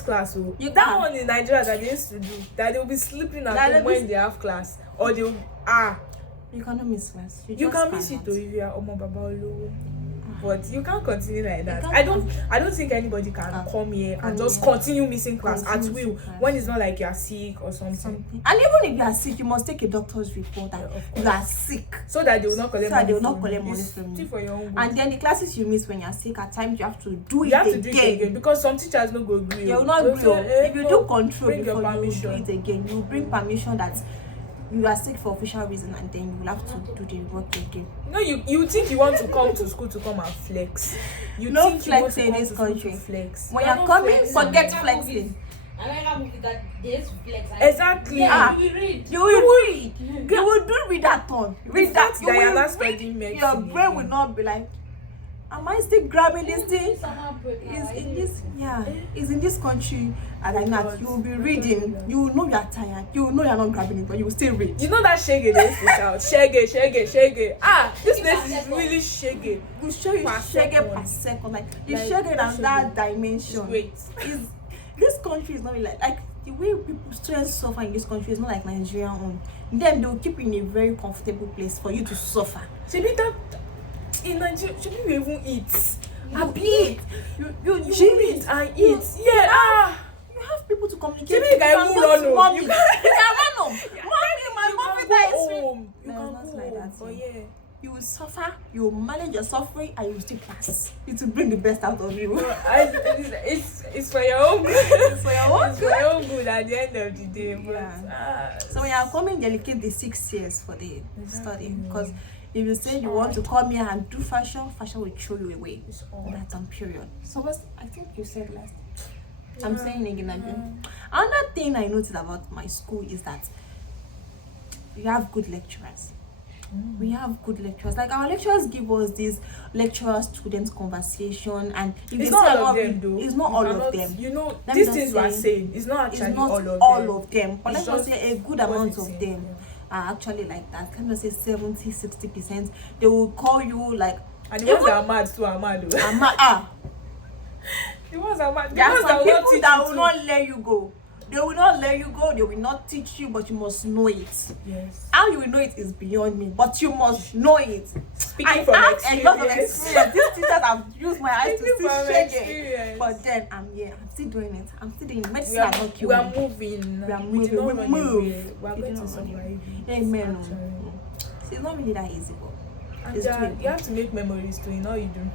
class. So You that can. one in Nigeria that they used to do, that they'll be sleeping at home when they have class, or they'll you cannot miss class. you can miss it if you are Omo Baba Olowo. But you can't continue like that. I don't think anybody can come here and just continue missing class at will when it's not like you are sick or something. And even if you are sick, you must take a doctor's report that you are sick, so that they will not collect money. From you. For your own good. And then the classes you miss when you are sick, at times you have to do it again because some teachers no go agree. They will not agree. If you do control bring before your permission. you do it again, you bring permission that you are sick for official reason, and then you will have to do the work again. No, you think you want to come to school to come and flex. You no think flex in this country. Flex. When you're coming, forget flexing. Exactly. You will read. You will do readathon. Read that. You will studying medicine. Your brain will not be like, am I still grabbing this thing? It's in this country, and like that, you will be reading. You will know you are tired. You will know you are not grabbing it, but you will still read. You know that shege they used to shout, shege. This place is really shege. We'll show you shege per second. Like the shege in that dimension. Wait. This country is not really like the way people students suffer in this country is not like Nigerian own. Then they will keep you in a very comfortable place for you to suffer. That in Nigeria, should you even eat? Eat. You eat and eat. Yeah. You have people to communicate with. You can run home. Mommy, my mom is home. You can go like that. But yeah. You will suffer, you will manage your suffering, and you will still pass. It will bring the best out of you. It's for your own good. It's for your own good at the end of the day. But, so when you are coming, dedicate the 6 years for the study. Because if you say you want to come here and do fashion will throw you away. That's on period. So I think you said last. I'm saying again. Another thing I noticed about my school is that we have good lecturers. We have good lecturers. Like our lecturers give us this lecturer-student conversation, and if it's not all of them, though. It's not all of them. You know, these things we are saying, it's not actually all of them. But let's just say a good amount of them are actually like that. Can we say 70-60%? They will call you like. And the ones that are mad too are mad. The ones are mad. There are some people that will not let you go. They will not let you go. They will not teach you, but you must know it. Yes. How you will know it is beyond me, but you must know it. Speaking from experience. A lot of experience. These teachers have used my eyes to see shege. But then I'm here. I'm still doing it. I'm still doing it. Medicine are not killing me. We are moving. We move. We are going to survive. Amen. It's not really that easy, but you have to make memories too. You know you do.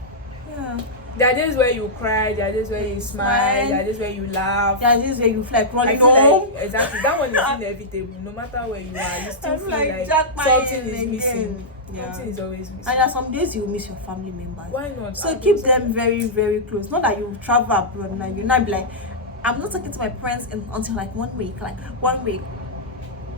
Yeah. There are days where you cry, there are days where you smile, there are days where you laugh. There are days where you feel like running home. Exactly. That one is inevitable. No matter where you are, you still feel like something is missing. Yeah. Something is always missing. And there are some days you miss your family members. Why not? So keep them very, very close. Not that you travel abroad and you not be like, I'm not talking to my parents until like 1 week. Like 1 week.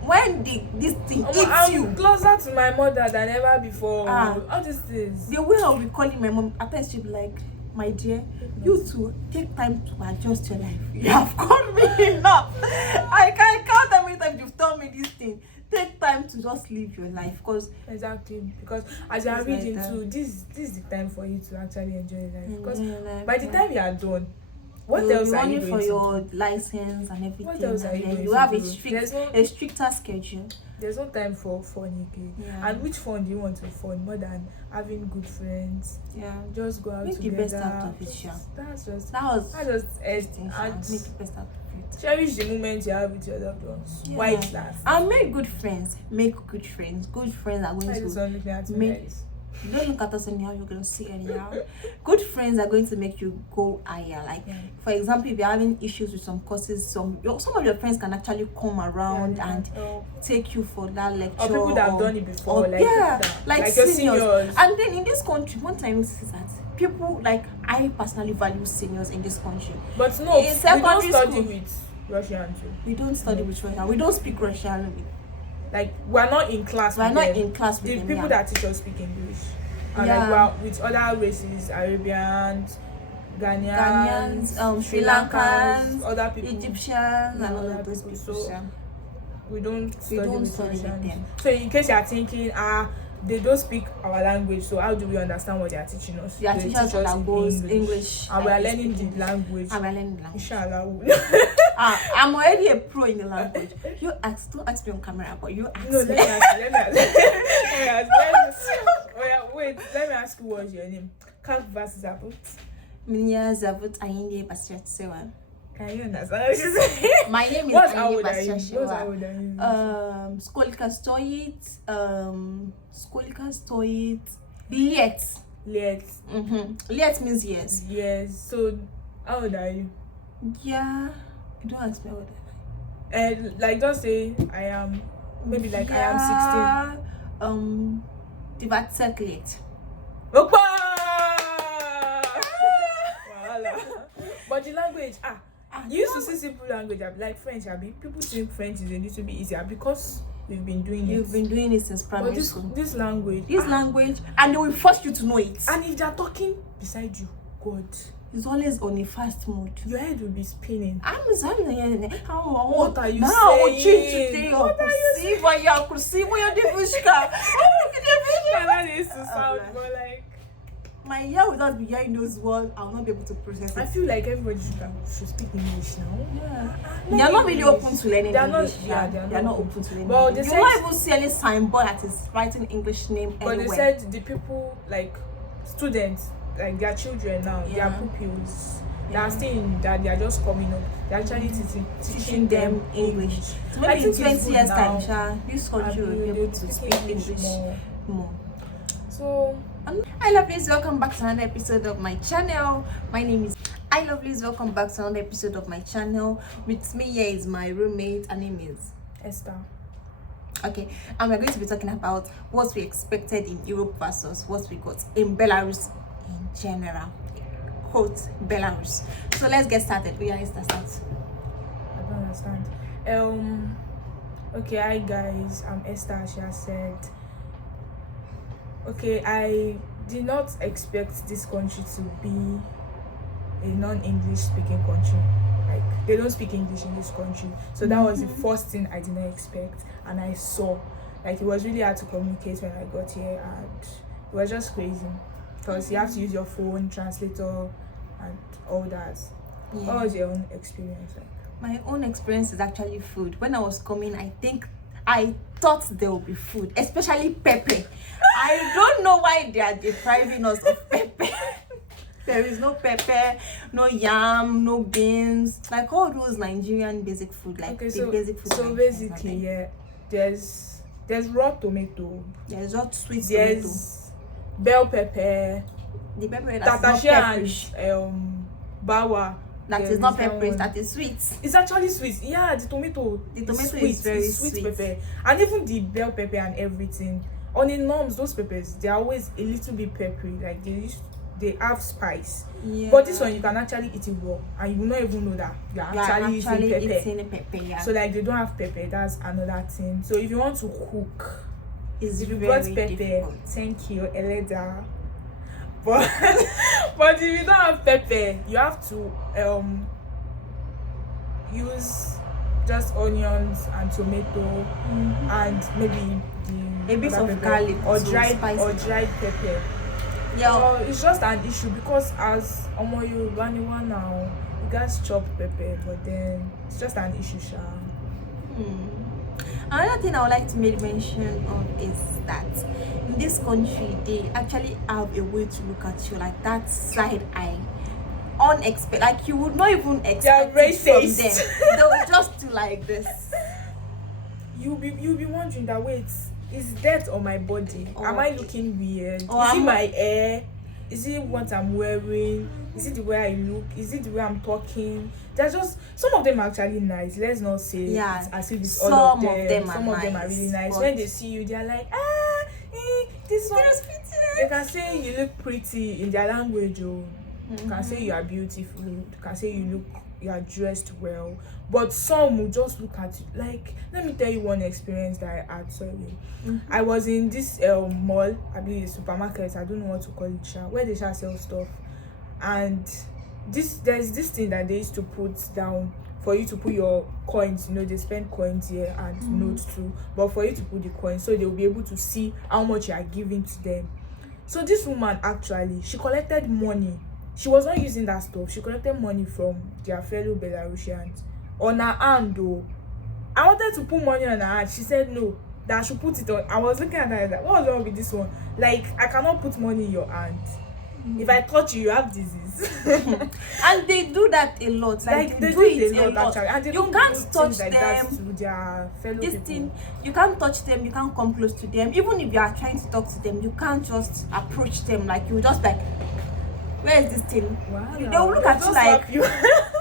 When this thing eats you. I'm closer to my mother than ever before. All these things. The way I'll be calling my mom, at times she'll be like, my dear, you too, take time to adjust your life. You have called me enough. I can't count how many times you've told me this thing. Take time to just live your life. Exactly. Because as you are reading too, this is the time for you to actually enjoy your life. Because by the time you are done, what else are you going for to your do? license and everything. What else are you going you to have do? a stricter schedule. There's no time for fun again. Yeah. And which fun do you want to fun more than having good friends? Yeah. Just go out make together. Make the best out of it, sure. That was it. And make the best out of it. Cherish the moment you have with your loved ones. Yeah. Why it lasts. And make good friends. Make good friends. Good friends are going to make. Don't look at us anyhow, you're going to see anyhow. Good friends are going to make you go higher. Like, for example, if you're having issues with some courses, some of your friends can actually come around and take you for that lecture. Or people that have done it before. Like seniors. And then in this country, one thing I notice is that people, like, I personally value seniors in this country. But no, we don't study with Russian too. We don't study with Russian. We don't speak Russian. Like, we're not in class with them. We're not in class with them. The people that teach us speak English. And like we're with other races, Arabians, Ghanaians, Sri Lankans, other people, Egyptians, and all of those people. So we don't study with them. them. So in case you are thinking, they don't speak our language, so how do we understand what they are teaching us? They are teaching us that goes English, and we are learning the language. And we are learning the language. Inshallah. I'm already a pro in the language. You ask, don't ask me on camera, but you ask No, me. let me ask. Oh yeah, wait, let me ask you what's your name. Kalk versus Zabut. Minya Zavut Ayinde Basret Sewa. Can you understand what you say? My name is Ayinde Basret What's how old are you? Skolika Stoit, Skolika Stoit, Liet. Liet. Liet means yes. Yes. So, how old are you? Yeah. Don't ask me what I And like, don't say I am. Maybe like I am 16. Divat Liet. Opa! But the language, you used to see simple language, like French, people think French is a little bit easier because we've been doing it. You've been doing it since primary school. This language, and they will force you to know it. And if they're talking beside you, God, it's always on a fast mode. Your head will be spinning. What are you saying? What are you saying? But like, my ear without be hearing those words, I will not be able to process it. I feel like everybody should speak English now. Yeah. They are not really open to learning English. They are not open to learning English. You won't even see any signboard that is writing English name anywhere. But they said the people, like students, like their children now, their pupils, they are still in that, they are just coming up. They are actually teaching them English. So maybe in 20 years time, this country will be able to speak English more. So, hi lovelies, welcome back to another episode of my channel. My name is Hi lovelies, welcome back to another episode of my channel. With me here is my roommate. Her name is Esther. Okay, and we're going to be talking about what we expected in Europe versus what we got in Belarus in general. Quote Belarus. So let's get started. We are Esther start. I don't understand. Okay, hi guys, I'm Esther. She has said. Okay, I did not expect this country to be a non-English speaking country. Like, they don't speak English in this country. So that was the first thing I did not expect. And I saw, like, it was really hard to communicate when I got here. And it was just crazy. Because you have to use your phone, translator, and all that. Yeah. What was your own experience like? My own experience is actually food. When I was coming, I thought there would be food, especially pepper. I don't know why they are depriving us of pepper. There is no pepper, no yam, no beans, like all those Nigerian basic food, like okay, so, basic food. So basically, yeah, there's raw tomato. There's not sweet there's tomato. Bell pepper. The pepper that's not pepperish. And bawa. That is not pepperish, that is sweet. It's actually sweet. Yeah, the tomato is very sweet pepper. And even the bell pepper and everything. On the norms, those peppers, they're always a little bit peppery. Like they have spice. Yeah. But this one, you can actually eat it raw. And you will not even know that you're actually eating pepper. Yeah. So like they don't have pepper. That's another thing. So if you want to cook, if you got pepper, difficult. Thank you, Eleda. But if you don't have pepper, you have to use just onions and tomato and maybe a bit of garlic or dried pepper. Yeah, it's just an issue because as you run now, you guys chop pepper, but then it's just an issue, sha. Another thing I would like to make mention of is that in this country they actually have a way to look at you, like that side eye, unexpected. Like you would not even expect it from them. They will just do like this. You'll be wondering that wait, is dirt on my body? Am I looking weird? Is it my hair? Is it what I'm wearing? Is it the way I look? Is it the way I'm talking? There's just some of them are actually nice. Let's not say it's as if it's all of them. Some of them are really nice. When they see you, they're like, this one. They can say you look pretty in their language. You can say you are beautiful. You can say you are dressed well. But some will just look at you like, let me tell you one experience that I had. Sorry, I was in this mall, I believe a supermarket. I don't know what to call it, where they shall sell stuff, and there's this thing that they used to put down for you to put your coins, they spend coins here and notes too, but for you to put the coins, so they will be able to see how much you are giving to them. So this woman, actually, she collected money. She was not using that stuff. She collected money from their fellow Belarusians on her hand though. I wanted to put money on her hand. She said no, that I should put it on. I was looking at her like, what was wrong with this one? Like, I cannot put money in your hand. If I touch you, you have disease. And they do that a lot. Like they do it a lot. Actually. And you can't touch like them. To their fellow people. You can't touch them. You can't come close to them. Even if you are trying to talk to them, you can't just approach them. Like, you just like, where is this thing? Wow. They will look at you like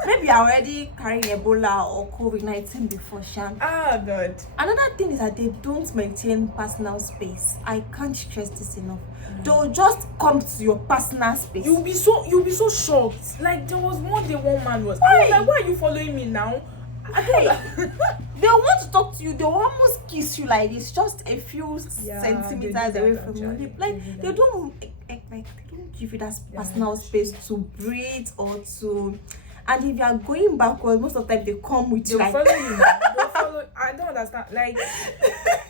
maybe you're already carrying Ebola or COVID-19 before, Shan. Ah, God. Another thing is that they don't maintain personal space. I can't stress this enough. They'll just come to your personal space. You'll be so shocked. Like, there was one day one man was like, why are you following me now? They want to talk to you. They'll almost kiss you like this, just a few centimeters away from you. Like, they don't give you that personal space to breathe or to. And if you are going backwards, most of the time they come with you. They'll follow you. They'll follow. I don't understand. Like,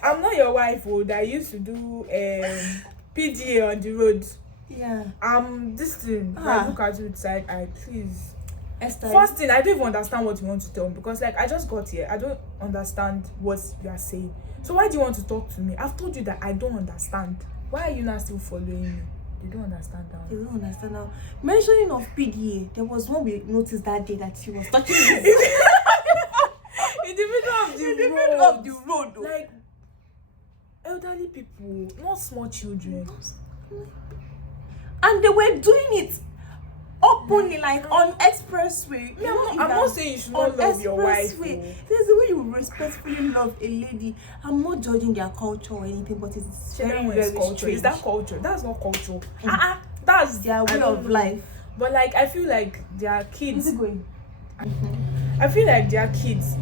I'm not your wife, that used to do PDA on the road. Yeah. This thing. Like, look at you with side eye, please. Esther. First thing, I don't even understand what you want to tell me, because like, I just got here. I don't understand what you are saying. So why do you want to talk to me? I've told you that I don't understand. Why are you not still following me? They don't understand that. They don't understand now. Mentioning of PDA, there was one we noticed that day that she was touching in the middle of the road. Like, elderly people, not small children. And they were doing it openly, like on expressway. I'm not saying you should not love your wife. There's the way you respectfully love a lady. I'm not judging their culture or anything, but it's very, very culture. strange. Is that culture? That's not culture. That's their way of life. But like, I feel like their kids. Is it going? I feel like their kids,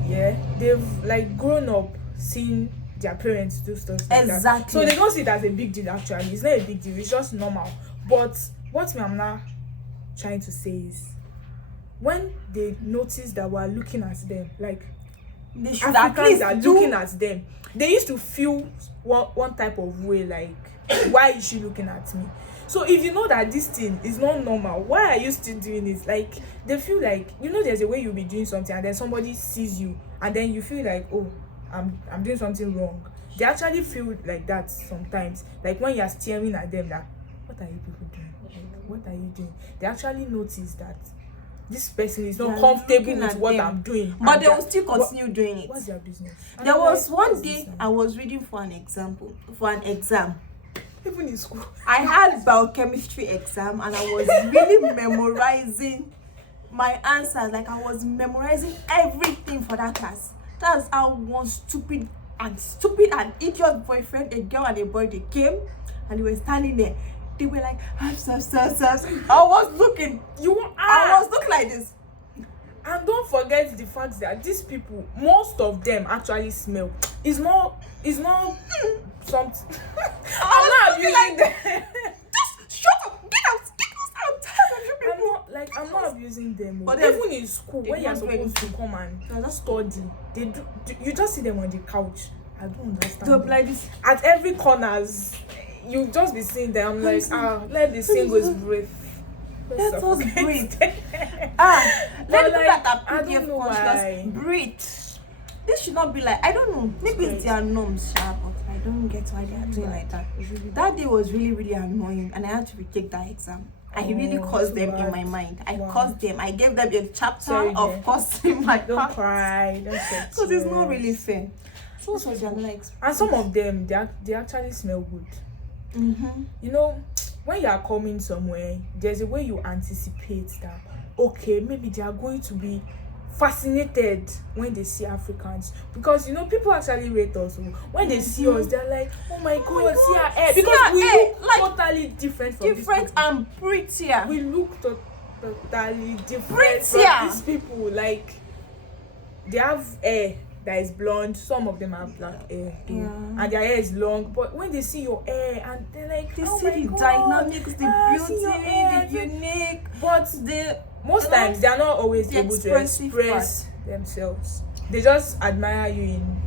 they've like grown up seeing their parents do stuff like that. So they don't see it as a big deal. Actually, it's not a big deal. It's just normal. But what I'm now trying to say is, when they notice that we're looking at them, like, they should Africans are looking at them, they used to feel one type of way, like, why is she looking at me? So if you know that this thing is not normal, why are you still doing it? Like, they feel like, there's a way you'll be doing something and then somebody sees you and then you feel like, oh, I'm doing something wrong. They actually feel like that sometimes. Like, when you're staring at them, like, what are you people doing? Like, what are you doing? They actually notice that this person is not comfortable with what I'm doing. But they will still continue doing it. What's their business? There was one day I was reading for an exam. Even in school. I had biochemistry exam and I was really memorizing my answers. Like, I was memorizing everything for that class. That's how one stupid and idiot boyfriend, a girl and a boy, they came and they were standing there. They were like, I was looking. I was looking like this. And don't forget the fact that these people, most of them actually smell. It's not something. I'm not abusing them. Just shut up. Get out. I'm tired of you people. I'm not abusing them. But even in school, when you're supposed to come and study, they do. You just see them on the couch. I don't understand. Like this. At every corners, you just be seeing them. I'm like, let the singles breathe. Let us breathe. Let people that are PDF conscious breathe. This should not be like, I don't know, maybe it's their norms, but I don't get why they are doing like that. That day was really, really annoying and I had to retake that exam. I really caused them in my mind. I caused them. I gave them a chapter of course in my Don't cry. Don't shed because it's not really fair. So what was your next? And some of them, they actually smell good. When you are coming somewhere, there's a way you anticipate that, okay, maybe they are going to be fascinated when they see Africans, because people actually rate us. When they see us, they're like, oh my god, see our hair, because we look like totally different from different and prettier. We look totally different prettier from these people. Like, they have hair that is blonde, some of them have black hair too, and their hair is long, but when they see your hair and they're like, they oh see my the god, dynamics, the beauty, the unique, but most times they are not always able to express themselves. They just admire you in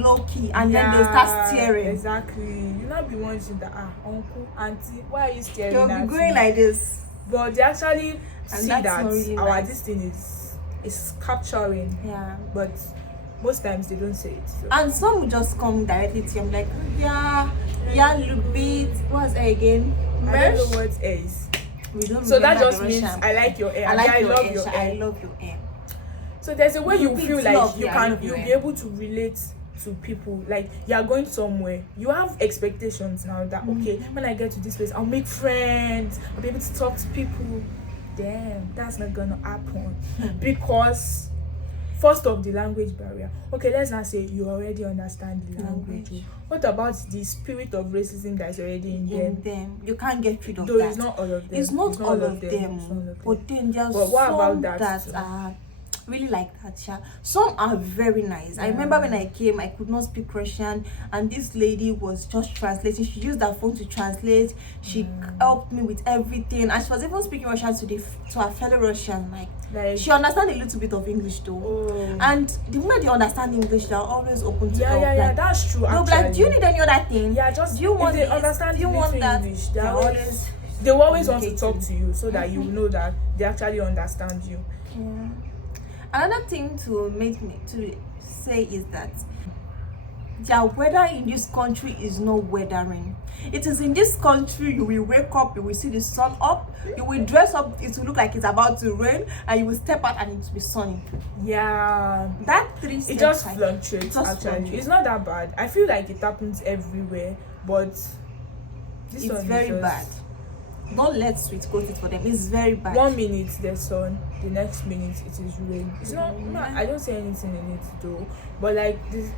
low key, and then they'll start staring. Exactly. You not be wondering that uncle, auntie, why are you staring They'll at be going me? like this. But they actually see that really our nice. this thing is capturing. Yeah. But most times they don't say it. So. And some will just come directly to you. I'm like, yeah, look bit. What's it again? I don't know what is. We don't. So that just means I like your hair. I love your hair. I love your hair. So there's a way you feel like you'll be able to relate to people. Like you are going somewhere, you have expectations now that okay, when I get to this place, I'll make friends, I'll be able to talk to people. Damn, that's not gonna happen because first of the language barrier. Okay, let's not say you already understand the language. What about the spirit of racism that's already in them? You can't get rid of Though that. it's not all of them. It's not all of them. But then there's some that are really like that. Yeah, some are very nice. I remember when I came, I could not speak Russian, and this lady was just translating. She used her phone to translate. She helped me with everything, and she was even speaking Russian to her fellow Russian. Like she understands a little bit of English though. And the moment they understand English, they are always open to help. Yeah, that's true. They'll be like, do you need any other thing? Yeah, just do you want they understand do you want that? English, they will always want to talk to you so that you know that they actually understand you. Yeah. Another thing to make me to say is that the weather in this country is not weathering. It is in this country you will wake up, you will see the sun up, you will dress up, it will look like it's about to rain, and you will step out and it will be sunny. Yeah, that 3 steps it just fluctuates. It's not that bad. I feel like it happens everywhere, but this it's very bad. Don't let sweet coat it for them. It's very bad. 1 minute the sun, the next minute it is rain. It's not. I don't say anything in it though. But like this,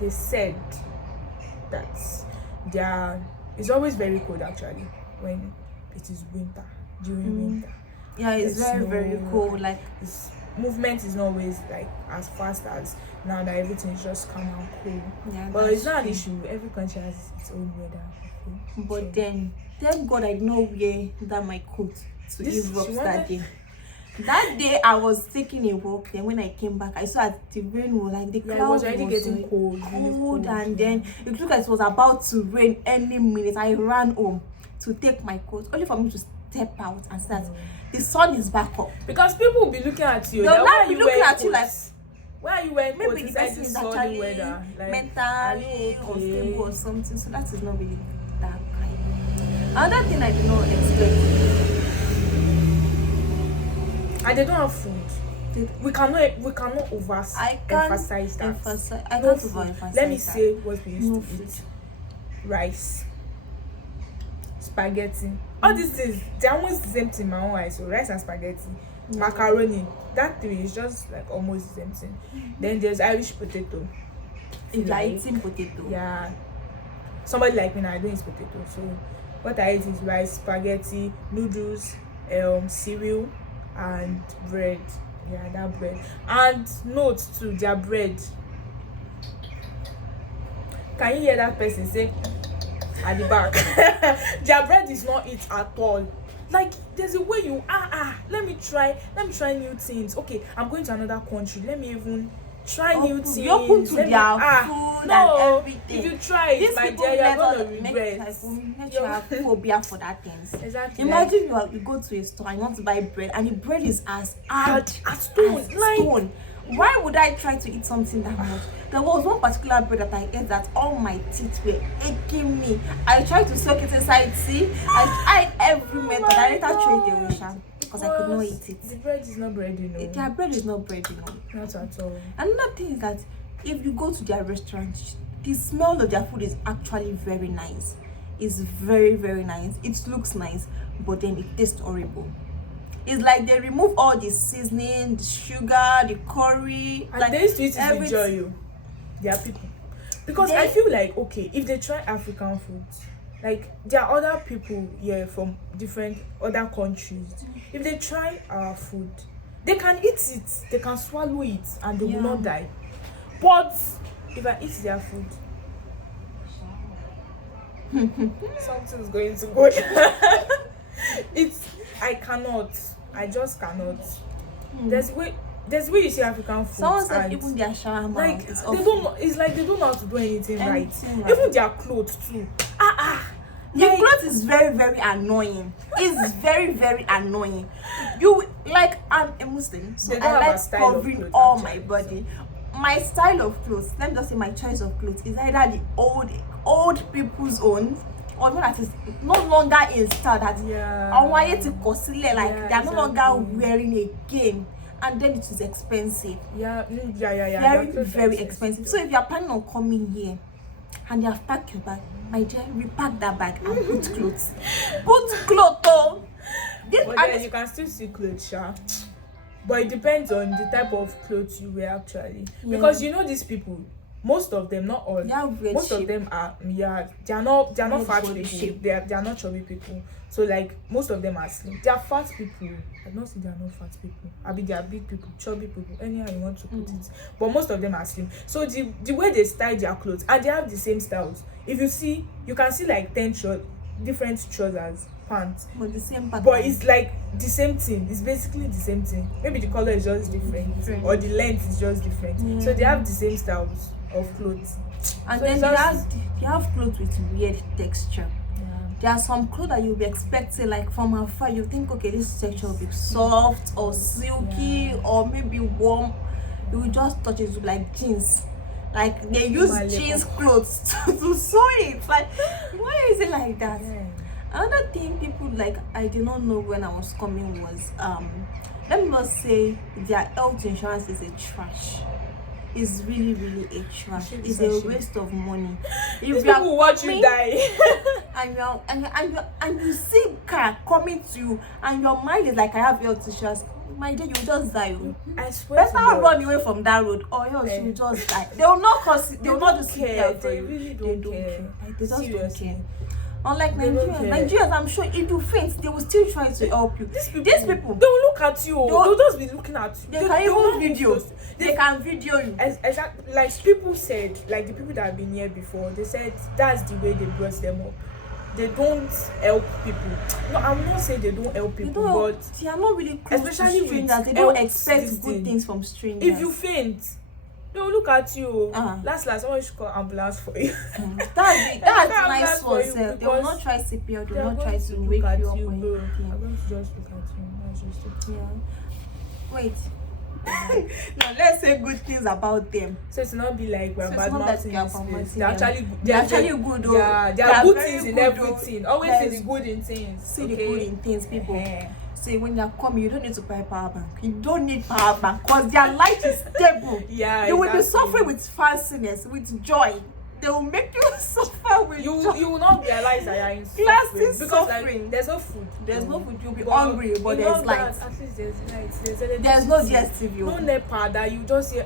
they said that it's always very cold actually when it is winter, during winter. Yeah, it's very cold. Like movement is not always like as fast as now that everything is just calm and cool. Yeah, but it's not an issue. Every country has its own weather. Okay? But then, thank God I did not wear that my coat to Europe that day. That day I was taking a walk. Then when I came back, I saw that the rain was like the clouds was already getting cold, and then it looked like it was about to rain any minute. I ran home to take my coat, only for me to step out and start. The sun is back up because people will be looking at you. They'll not be looking at you like, why are you wearing maybe the person is actually weather? Like, mentally unstable or something. So that is not really that kind. Another thing I did not expect. And they don't have food. We cannot emphasize that. I can't overemphasize. Let me say what we used to eat: rice, spaghetti. All these things, they're almost the same thing in my own eyes. So rice and spaghetti, macaroni. That three is just like almost the same thing. Then there's Irish potato. If you're eating potato, yeah. Somebody like me now, I don't eat potato. So what I eat is rice, spaghetti, noodles, cereal, and bread. Yeah, that bread. And note too, their bread. Can you hear that person say at the back? Their bread is not it at all. Like there's a way you let me try new things. Okay, I'm going to another country. Let me even try new things. You're open to their food and everything. If you try it, my dear, you're gonna regret. You have phobia for that things. Exactly. Imagine you go to a store and you want to buy bread and the bread is as hard as stone. Why would I try to eat something that much? There was one particular bread that I ate that all my teeth were aching me. I tried to soak it inside tea. I tried every method. I later threw it away because I could not eat it. The bread is not bread, you know. Their bread is not bread, you know. Not at all. Another thing is that if you go to their restaurant, the smell of their food is actually very nice. It's very, very nice. It looks nice, but then it tastes horrible. It's like they remove all the seasoning, the sugar, the curry. And like they used to eat it with joy. They are people. Because I feel like, okay, if they try African food, like there are other people here from different other countries. If they try our food, they can eat it, they can swallow it, and they will not die. But if I eat their food, something's going to go. I just cannot. There's a way there's where you see African food. Someone said and even their shawarma like is they awful. don't know, it's like they don't know how to do anything right. Anything right. Even their clothes too. The clothes is very, very annoying. It's very, very annoying. You like, I'm a Muslim, so They don't I have a like style of covering clothes, all actually, my body. My style of clothes, let me just say my choice of clothes is either the old people's own, or one that is no longer in style, that like they are no longer wearing again, and then it is expensive. Very, very expensive. So if you are planning on coming here and you have packed your bag, my dear, repack that bag and put clothes. Put clothes, oh. But then you can still see clothes, sha. But it depends on the type of clothes you wear actually. Because you know these people, most of them, not all, most of them are they are not fat people. They are not chubby people. So like most of them are slim. They are fat people. I don't say they are not fat people. I mean they are big people, chubby people, anyhow you want to put it. But most of them are slim. So the way they style their clothes, and they have the same styles. If you see, you can see like 10 different trousers, pants, but the same pattern. But it's like the same thing. It's basically the same thing. Maybe the color is just different, or the length is just different. So they have the same styles of clothes. And so then they have clothes with weird texture. There are some clothes that you'll be expecting, like from afar, you think, okay, this texture will be soft or silky or maybe warm. You will just touch it with like jeans. Like they use jeans clothes to sew it. Like, why is it like that? Another thing people like, I did not know when I was coming was let me just say their health insurance is a trash. It's really, really a trash. It's a waste of money. If you people watch you die and you see car coming to you and your mind is like, I have health insurance, my dear, you just die. I swear better run away from that road, or else you just die. They will not do care. They really don't care. Like, they just Seriously. don't care. Unlike Nigerians, I'm sure if you faint, they will still try to help you. These people, they will look at you. They'll just be looking at you. They can even video. They can video you. Exactly, like people said, like the people that have been here before, they said that's the way they brought them up. They don't help people. No, I'm not saying they don't help people, but they are not really close especially to strangers. They don't expect good things from strangers. If you faint, they will look at you. Last, someone should call ambulance for you. That's nice for yourself. They will not try CPR. They will not try to wake you up or anything. I'm going to just look at you. That's just it. Wait. Now let's say good things about them. So it's not be like we're bad mouthing this. They're actually good. They're actually good. Yeah, there are good things in everything. Always see the good in things. See the good in things, people. See, when you're coming, you don't need to buy power bank. You don't need power bank because their light is stable. You will be suffering with fanciness, with joy. They will make you suffer with you will not realize that you're in suffering. Because like, there's no food. You'll be hungry, but there's light. At least there's light. There's no DSTV. No NEPA that you just say,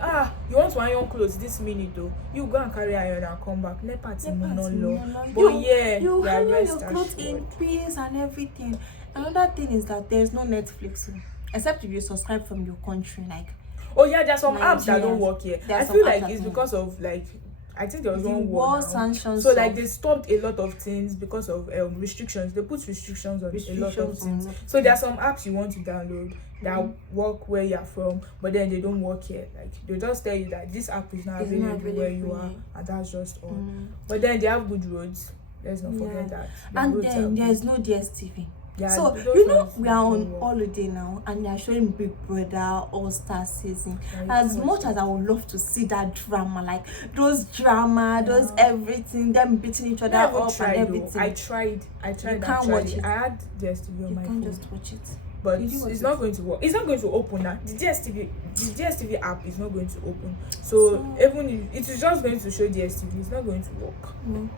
you want to iron clothes this minute though. You go and carry iron and come back. NEPA is no law. But you iron your clothes in peace and everything. Another thing is that there's no Netflix, except if you subscribe from your country, like. There's some apps that don't work here. I feel like it's because of like, I think there was one war sanctions. So like they stopped a lot of things because of restrictions. They put restrictions on a lot of things. So there are some apps you want to download that work where you're from, but then they don't work here. Like they just tell you that this app is not available where you are, and that's just all. But then they have good roads. Let's not forget that. And then there's no DSTV. Yeah, so we are on holiday now and they are showing Big Brother All-Star season. As much as I would love to see that drama, like those everything, them beating each other up and everything. I tried. You can't watch it. I had DSTV on my phone. You can't just watch it. But it's not going to work. It's not going to open now. The DSTV app is not going to open. So even if it is just going to show DSTV, it's not going to work. And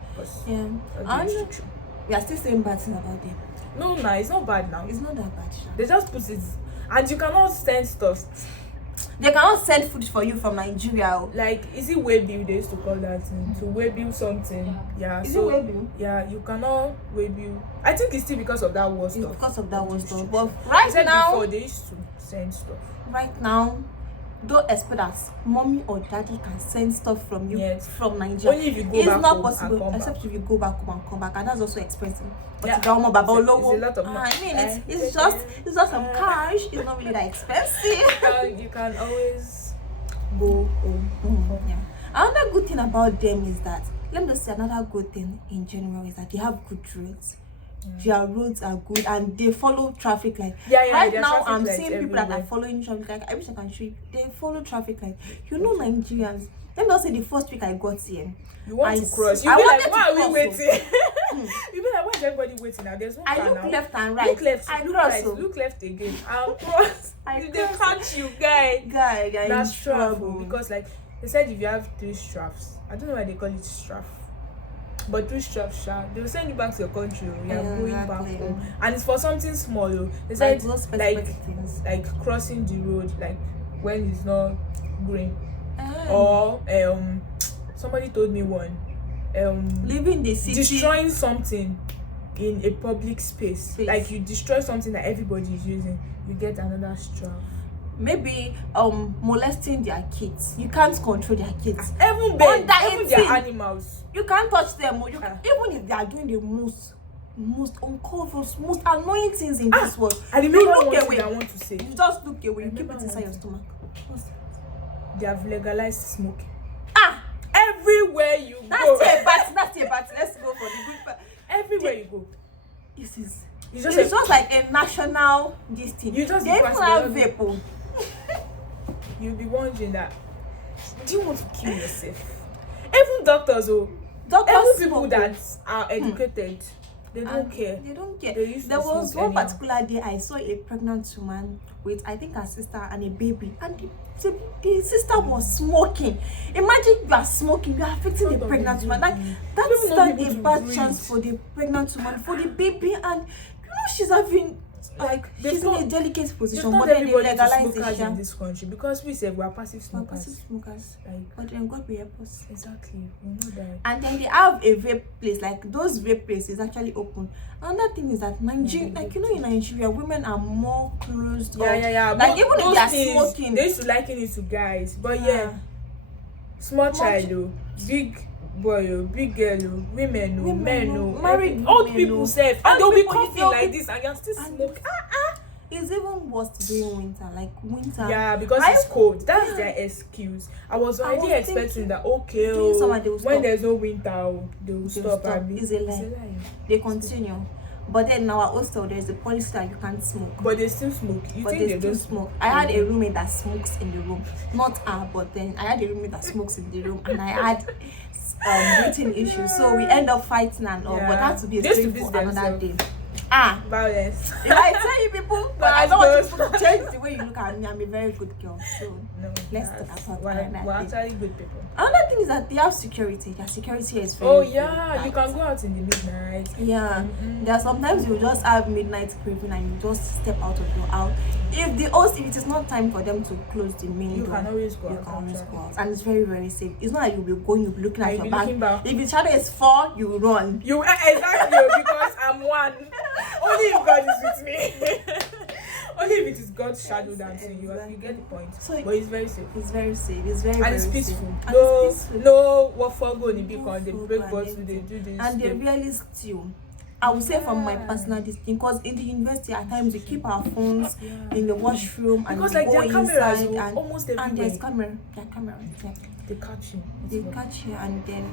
we are still saying bad things about them. No, it's not bad now. It's not that bad, Sha. They just put it, and you cannot send stuff. They cannot send food for you from Nigeria. Like, is it Waybill they used to call that thing? To Waybill something. Yeah. Is it Waybill? Yeah, you cannot Waybill. I think it's still because of that war stuff. It's because of that war stuff. But right now, before they used to send stuff. Right now, don't expect that mommy or daddy can send stuff from you from Nigeria. Only if you go it's back not home possible and except if you go back home and come back, and that's also expensive. But Yeah. if you're It's a lot of money. I mean, it's just some cash. It's not really that expensive. You can always go home. Yeah. Another good thing about them is that, let me just say another good thing in general is that they have good roads. Their roads are good and they follow traffic light. Right now I'm seeing people that are following traffic light. I wish I can show you. They follow traffic light. You know, Nigerians, let me just say the first week I got here, you want to cross, you be like, why are we waiting? You be like, why is everybody waiting now? There's no car I look now. left and right. Look left, I look cross, right, so. look left again. I'll cross. If they cross. catch you, guy, You're that's in trouble. because like they said, if you have 3 straps, I don't know why they call it strap, but 3 straps, they will send you back to your country. You are going back home, and it's for something small. They said like crossing the road, like when it's not green, or somebody told me one, leaving the city, destroying something in a public space. Like you destroy something that everybody is using, you get another strap. Maybe molesting their kids. You can't control their kids. Even their animals. You can't touch them. Even if they are doing the most uncomfortable, most annoying things in this world. I remember look one away. thing I want to say. You just look away. You keep it inside your stomach. They have legalized smoking. Everywhere you go. That's a party. Let's go for the good part. Everywhere you go. It's just like a national this thing. You just they even have vape. You'll be wondering that, do you want to kill yourself? Even doctors, even people that are educated, they don't care. They don't care. There was one particular day I saw a pregnant woman with, I think, her sister and a baby, and the sister was smoking. Imagine you are smoking, you are affecting the pregnant woman. Like that's not a bad chance for the pregnant woman, for the baby, and you know she's having. Like she's in a delicate position, but then they legalize it in this country because we say we are passive smokers. But then God will help us. Exactly, we know that. And then they have a vape place, like those vape places actually open. Another thing is that Nigeria, like you know, in Nigeria, women are more closed. Yeah. Like even if they are smoking, they used to liken it to guys, but small child, big boy, big girl, women, men, married old people self, and they'll be coughing like this, and you're still smoking. It's even worse during winter, like winter. Yeah, because it's cold. That's their excuse. I was already expecting that when there's no winter, they will stop. It's a lie. They continue. But then in our hostel, there's a policy that you can't smoke. But they still smoke. They still smoke. I had a roommate that smokes in the room. Not her, but then I had a roommate that smokes in the room, and I had breathing issues. So we end up fighting and all. But that would be a story for another day. Violence. If I tell you people, but I don't want people to change the way you look at me. I'm a very good girl. So let's talk about we're actually good people. Another thing is that they have security. Their security is very you can go out in the midnight. Yeah. There are sometimes you just have midnight craving and you just step out of your house. If it is not time for them to close the main door, you can always go out. And it's very, very safe. It's not like you'll be looking at your back. If the shadow is 4, you run. Exactly, because I'm one. Only if God is with me. Only if it is God's shadow dancing, you get the point. But it's very safe. It's very safe. It's very it's peaceful. Safe. No what for going because they break bottle, they do this. And they really steal. I would say from my personal thing, because in the university at times we keep our phones in the washroom and because we go cameras inside almost everywhere. And there's camera. There are cameras. Yeah. They catch you. They catch you and then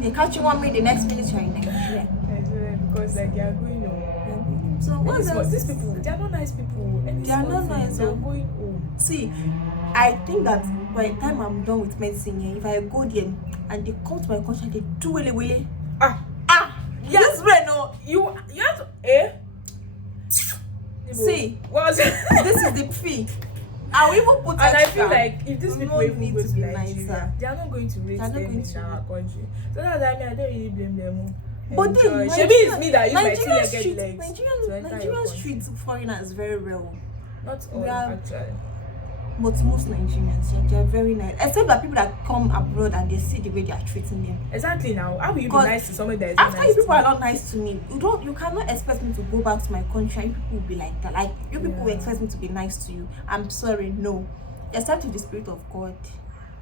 they catch you 1 minute, the next minute you're in Nigeria. Because they are going home. So what's else? These people, they are not nice people. They are not nice. They are going home. See, I think that by the time I'm done with medicine here, if I go there and they come to my country, they do willy. Yes, no. You have to See, what this is the fee. I will even put and I feel like if these people even go to Nigeria, nicer. They are not going to raise them in our country. So that's why I don't really blame them. But then maybe it's me that use my two-legged legs. Nigerian street foreigners very real. Not all actually. But most Nigerians, they're very nice. Except that people that come abroad and they see the way they are treating them. Exactly now. How will you be nice to somebody that is after not nice people are not nice to me, you cannot expect me to go back to my country and people will be like that. Like you people will expect me to be nice to you. I'm sorry, no. except if the spirit of God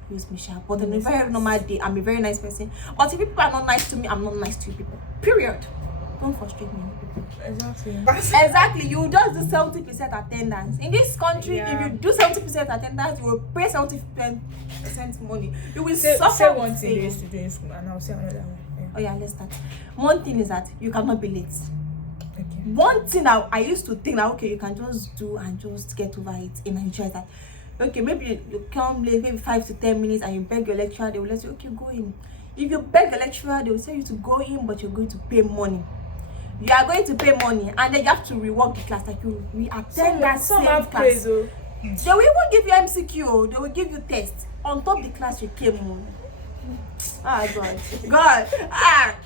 use me, but on a very normal day, I'm a very nice person. But if people are not nice to me, I'm not nice to you people. Period. Don't frustrate me, people. Exactly. You just do 70% attendance. In this country, if you do 70% attendance, you will pay 70% money. You will suffer. Say one thing they used to do in school, and I'll say another one. Yeah. Oh yeah, let's start. One thing is that you cannot be late. Okay. One thing that I used to think that okay, you can just do and just get over it in Nigeria is that okay, maybe you come late, maybe 5 to 10 minutes, and you beg your lecturer, they will let you okay go in. If you beg the lecturer, they will say you to go in, but you're going to pay money. You are going to pay money, and then you have to rework the class. Like you attend that same class. Praise, They will even give you MCQ. They will give you tests on top the class you came on. Ah God.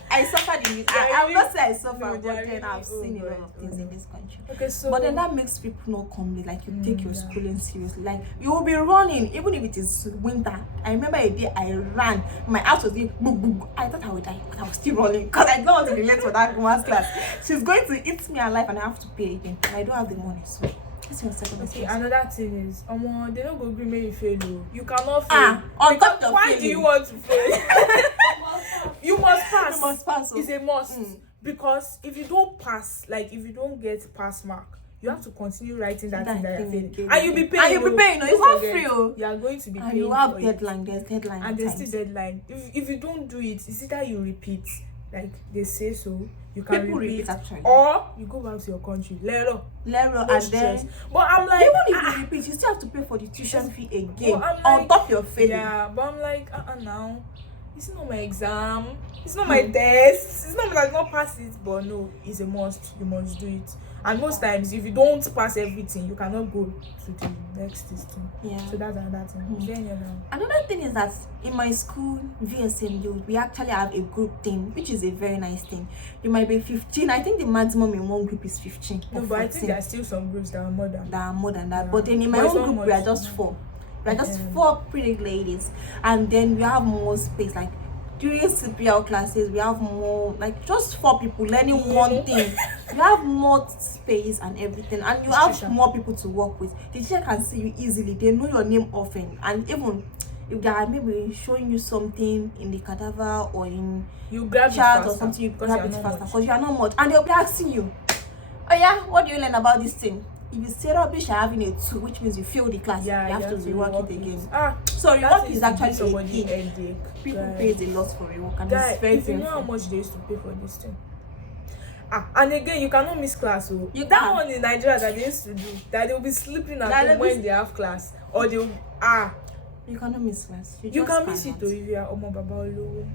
I suffered in this. I'm not saying I suffer, but then I've seen a lot of things in this country. Okay, so but then that makes people not come late. Like you take your schooling seriously. Like you will be running even if it is winter. I remember a day I ran. My house was doing boom boom. I thought I would die, but I was still running because I don't want to be late for that woman's class. She's going to eat me alive, and I have to pay again. And I don't have the money, so. Okay, another thing is, they don't go agree maybe fail. You cannot fail. On top of why failing. do you want to fail? You must pass. You must pass. It's a must. Because if you don't pass, like if you don't get pass mark, you have to continue writing that thing that you're failing. And you'll be paying. And you'll be paying. It's not free. You are going to be paying. You have deadline. There's deadline. And there's still deadline. If you don't do it, it's either you repeat, like they say so. You can people repeat actually. Or you go back to your country. Lero, and then. But I'm like, even if you repeat, you still have to pay for the tuition fee again like, on top of your failing. Yeah, but I'm like, now. It's not my exam. It's not my test. It's not that I don't pass it, but no, it's a must. You must do it. And most times, if you don't pass everything, you cannot go to the next thing. Yeah. So that's another thing. Another thing is that in my school, VSMU, we actually have a group thing, which is a very nice thing. You might be 15. I think the maximum in one group is 15. No, but 14. I think there are still some groups that are more than that. Yeah. But then in my own group, we are just 4. We are just 4 pretty ladies, and then we have more space. Like during CPL classes, we have more, like just 4 people learning one thing. You have more space and everything, and you have more people to work with. The teacher can see you easily. They know your name often, and even if they are maybe showing you something in the cadaver or in you grab chat or something, you grab it faster because you are not much, and they'll be asking you, oh yeah, what do you learn about this thing? If you say rubbish, you're having a 2, which means you fail the class. You have to rework it again. So rework is actually somebody headache. People pay a lot for rework, and it's if very you know how much they used to pay for this thing. And again, you cannot miss class. So that one in Nigeria that they used to do, that they'll be sleeping at home when they have class, or they'll you cannot miss class. You can miss it though if you are Omo Baba Olowo.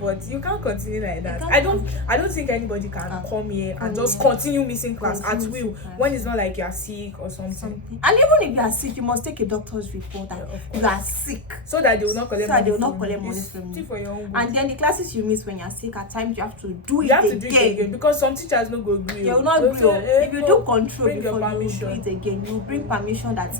But you can't continue like that. I don't think anybody can come here and just continue missing class at will when it's not like you are sick or something. And even if you are sick, you must take a doctor's report that you are sick, so that they will not collect money from you. For your own and then the classes you miss when you are sick, at times you have to do it again because some teachers no go agree. They will not agree. If you do control before you do it again, you bring permission that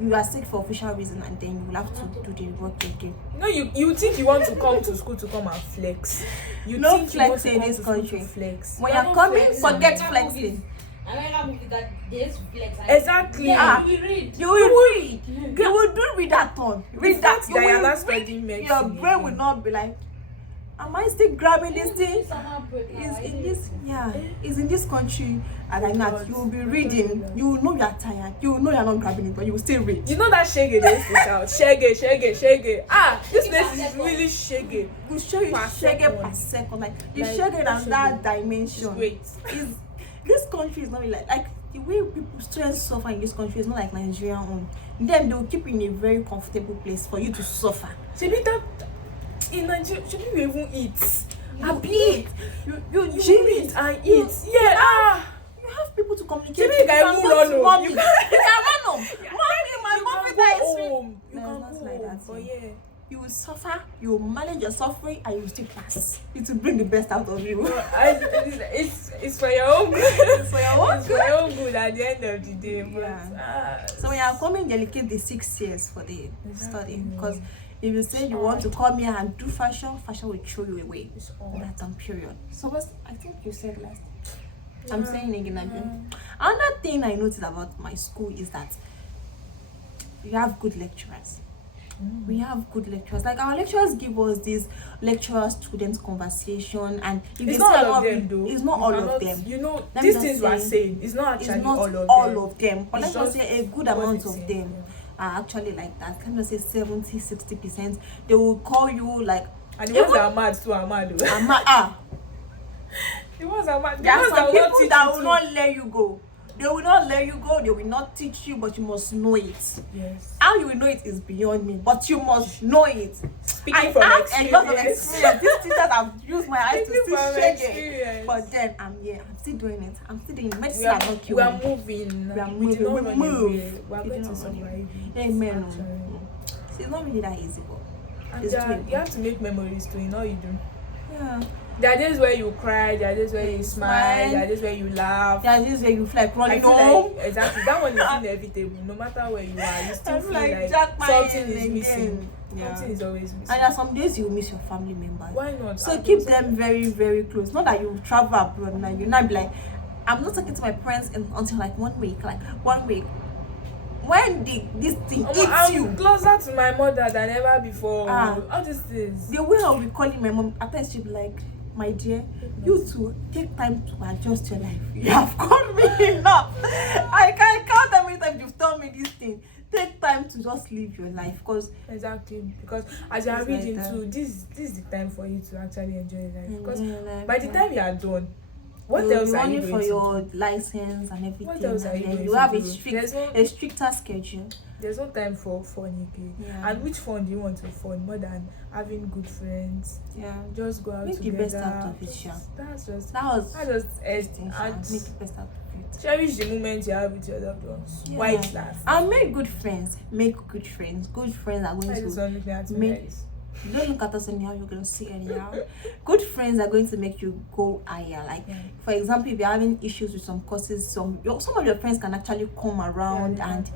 you are sick for official reason, and then you will have to do the work again. No, you think you want to come to school to come and flex. You think flex in this country. Flex. When you're coming, forget flexing. Exactly. You will read. You will do read that on. Read that. Your brain will not be like, am I still grabbing this thing? It's in this country, and like that you will be reading. You will know you are tired. You will know you are not grabbing it, but you will still read. You know that shege they used to shout, shege. This place is really shege. We show you shege per second, like the shege in that dimension. This country is not really like the way students suffer in this country is not like Nigerian own. Then they will keep you in a very comfortable place for you to suffer. In Nigeria, should you even eat? Eat. You eat and eat. Yeah. You have people to communicate. You can run home. You can run home. My mom is home. You can go like that. But yeah, you will suffer. You will manage your suffering, and you will still pass. It will bring the best out of you. It's for your own good. It's for your own good at the end of the day. But, so when you are coming, delegate the 6 years for the study, because if you say you want to come here and do fashion will throw you away. That's on period. So I think you said last. I'm saying again. Another thing I noticed about my school is that we have good lecturers. We have good lecturers. Like our lecturers give us this lecturer-student conversation, and if It's they not say all of them though. it's not all of them. You know, Let me these not things we are say saying, it's not It's actually not all of them. but It's let's just just say a good what amount it's of saying, them yeah. are actually like that. Can I say 70-60%? They will call you like, And the ones that are mad too are mad though. The ones that are mad. The there are ones some that will not people teach that you will too. not let you go. They will not let you go. They will not teach you, but you must know it. Yes. How you will know it is beyond me, but you must know it. Speaking from have experience. a lot of experience. These teachers have used my eyes to Speaking see from shege. experience. But then I'm here. I'm still doing it. I'm still doing it. Medicine We are, has not we killed are me. moving. We are We did moving. not We run move. away. We are We going did to not run survive away. it. Amen. Actually. See, it's not really that easy, but And it's doable. you have to make memories too, you know you do. Yeah. There are days where you cry, there are days where you smile, there are days where you laugh. There are days where you feel like I running feel home. like exactly that one is inevitable. No matter where you are, you still I feel feel like like Jack something Mayen is missing. again. Yeah. Something is always missing. And there are some days you miss your family members. Why not? So keep them very, very close. Not that you travel abroad now, you not be like, I'm not talking to my parents until like 1 week. Like 1 week. When this thing eats I'm you, closer to my mother than ever before. Ah. All these things. the way I'll be calling my mom, at times she'll be like, my dear, you too, take time to adjust your life. You have called me enough. I can't count how many times you've told me this thing. Take time to just live your life, because Exactly, because as you are It's reading like that. too, this is the time for you to actually enjoy your life. Because Enjoy your life, by the yeah. time you are done, what you'll else be are you running going for to your do? license and everything. What else are you and then going you to have do? a stricter schedule. There's no time for fun again. Yeah. And which fun do you want to fun more than having good friends? Yeah. Just go out Make the together. best out of it, sha. That's just That was it. thing, And make the best out of it. cherish the moment you have with your loved ones. Yeah. Why it lasts. And make good friends. Make good friends. Good friends are Why going is this to one looking at me make- like this? don't look at us anyhow, you're gonna see anyhow. Good friends are going to make you go higher. Like for example, if you're having issues with some courses, some of your friends can actually come around and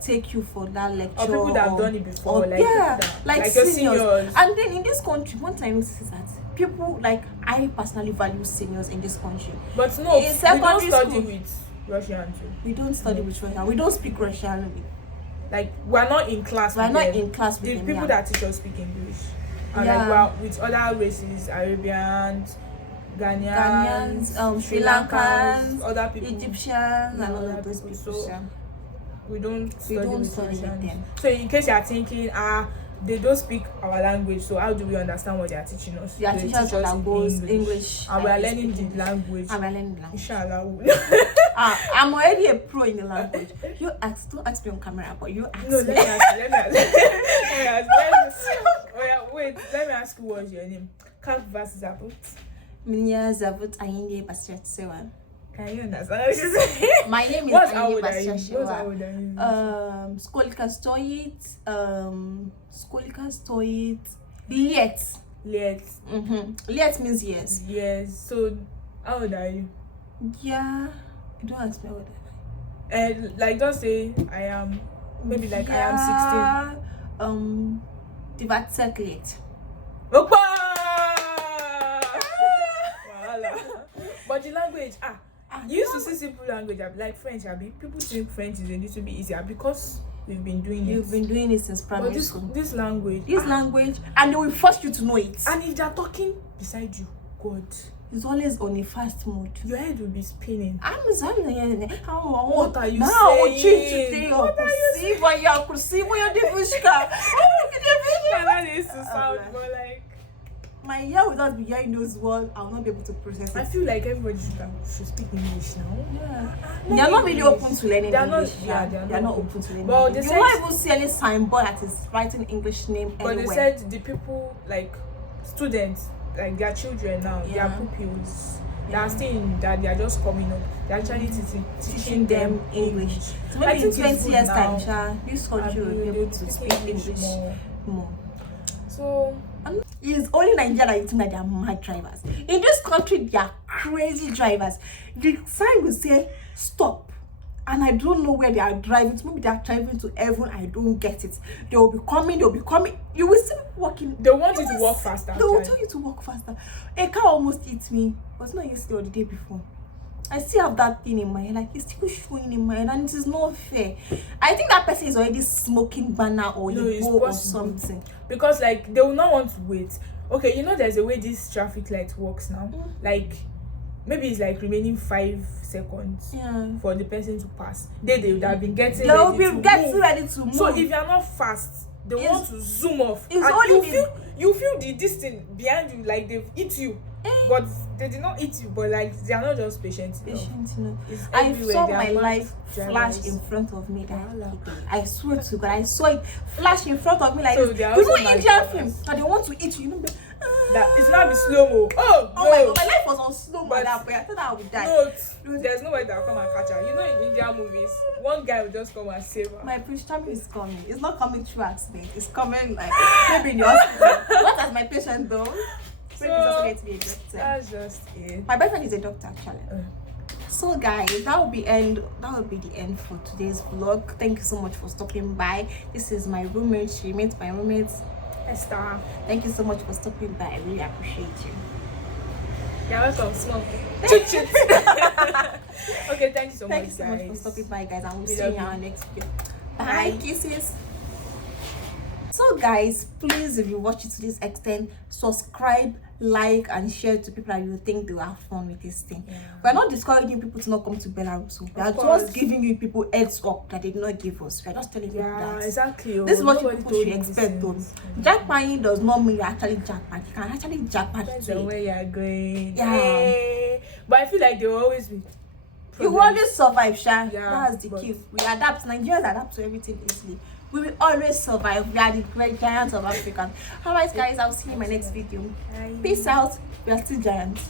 take you for that lecture. Or people that have done it before, like yeah, like your seniors. And then in this country, one thing I noticed is that people, like, I personally value seniors in this country. But no, in we don't secondary study school, with Russian too. we don't study with Russian. We don't speak Russian. Like we're not in class. We're with not them. in class with The them. people Yeah. that teach us speak English. And Yeah. like we're with other races, Arabians, Ghanaians, Sri Lankans, other people, Egyptians, and all other of those people. people. So we don't study with with Russians. them. So in case you are thinking, they don't speak our language, so how do we understand what they are teaching us? They are They teachers teach us that goes English, and we are like they learning speak the English. language. And we're learning the language. Inshallah. I'm already a pro in the language. Don't ask me on camera, but you ask No, me. let me ask. Wait, let me ask you what's your name. Kaf versus Apple. Minya Zavut Ayinde Basret Sewan. Can you understand what she's saying? My name is What's Ayinde old are you? Basret What's Sewan. old are you? Skolika Stoit, Liet. Let. Liet means yes. Yes. So, how old are you? Yeah. Don't ask me what I Like, just say I am. Maybe like I am 16. Divatsek Liet. Opa! Voila. But the language, you used to see simple language, like French, people think French is a little bit easier because we've been doing it. You've been doing it since But primary school. this language. Language, and they will force you to know it. And if they're talking beside you, God, It's always on a fast mode. your head will be spinning. I'm sorry. What are you now saying? Today, What are you saying? That is to sound more like. My ear without be hearing those words, I'll not be able to process I it. feel like everybody should speak English now. Yeah. They are not really open to learning They're not- English. yeah, They are not open to learning Well, English. they You said- will not even see any signboard that is writing English name But anywhere. they said the people, like students, like their children now, Yeah. their pupils, they are still that they are just coming up. They're actually teaching them English. So I maybe in think it's 20 good years now. time, this country will be able to speak English more. So It's only Nigeria that you think that they are mad drivers. In this country, they are crazy drivers. The sign will say stop, and I don't know where they are driving. Maybe they are driving to heaven. I don't get it. They will be coming. You will still be walking. they want you to walk faster. They will actually. tell you to walk faster. A car almost hit me. Was it not yesterday or the day before? I still have that thing in my head, like it's still showing in my head, and it is not fair. I think that person is already smoking banana or or something. Because like they will not want to wait. Okay, you know there's a way this traffic light works now. Like maybe it's like remaining 5 seconds for the person to pass. They would have been getting ready to move. So if you're not fast, they want to zoom off. It's and only you feel the distance behind you, like they've hit you. But they did not eat you, but like they are not just patient enough. I saw my life flash in front of me that day. I swear to God, I saw it flash in front of me like so you know Indian film, and they want to eat you. That it's not be slow-mo. Oh my God, my life was on slow-mo at that point. I thought I would die. No, there's nobody that will come and catch her. You know, in Indian movies, one guy will just come and save her. My Prince Charming is coming. It's not coming through accident. It's coming like maybe in your hospital. Not as my patient though. So, that's just it. My boyfriend is a doctor actually. So guys, that will be the end for today's vlog. Thank you so much for stopping by. This is my roommate. She met my roommate Esther. Thank you so much for stopping by. I really appreciate you. You're welcome. Small. Okay, thank you so much, guys. Thank you so much for stopping by, guys, and we'll see you in our next video. Bye. Kisses. So guys, please, if you watch it to this extent, subscribe, like, and share to people that you think they will have fun with this thing. We're not discouraging people to not come to Belarus. We are just giving you people heads up that they did not give us. We're just telling you that. Exactly. This is what people should expect though. Jackpotting does not mean you actually jackpot. You can actually jackpot. That's the way you are going. Yeah. But I feel like there will always be problems. You will always survive, Sha. Yeah, that's the key. We adapt. Nigerians adapt to everything easily. We will always survive. We are the great giants of Africa. Alright guys, I'll see you in my next video. Peace out. We are still giants.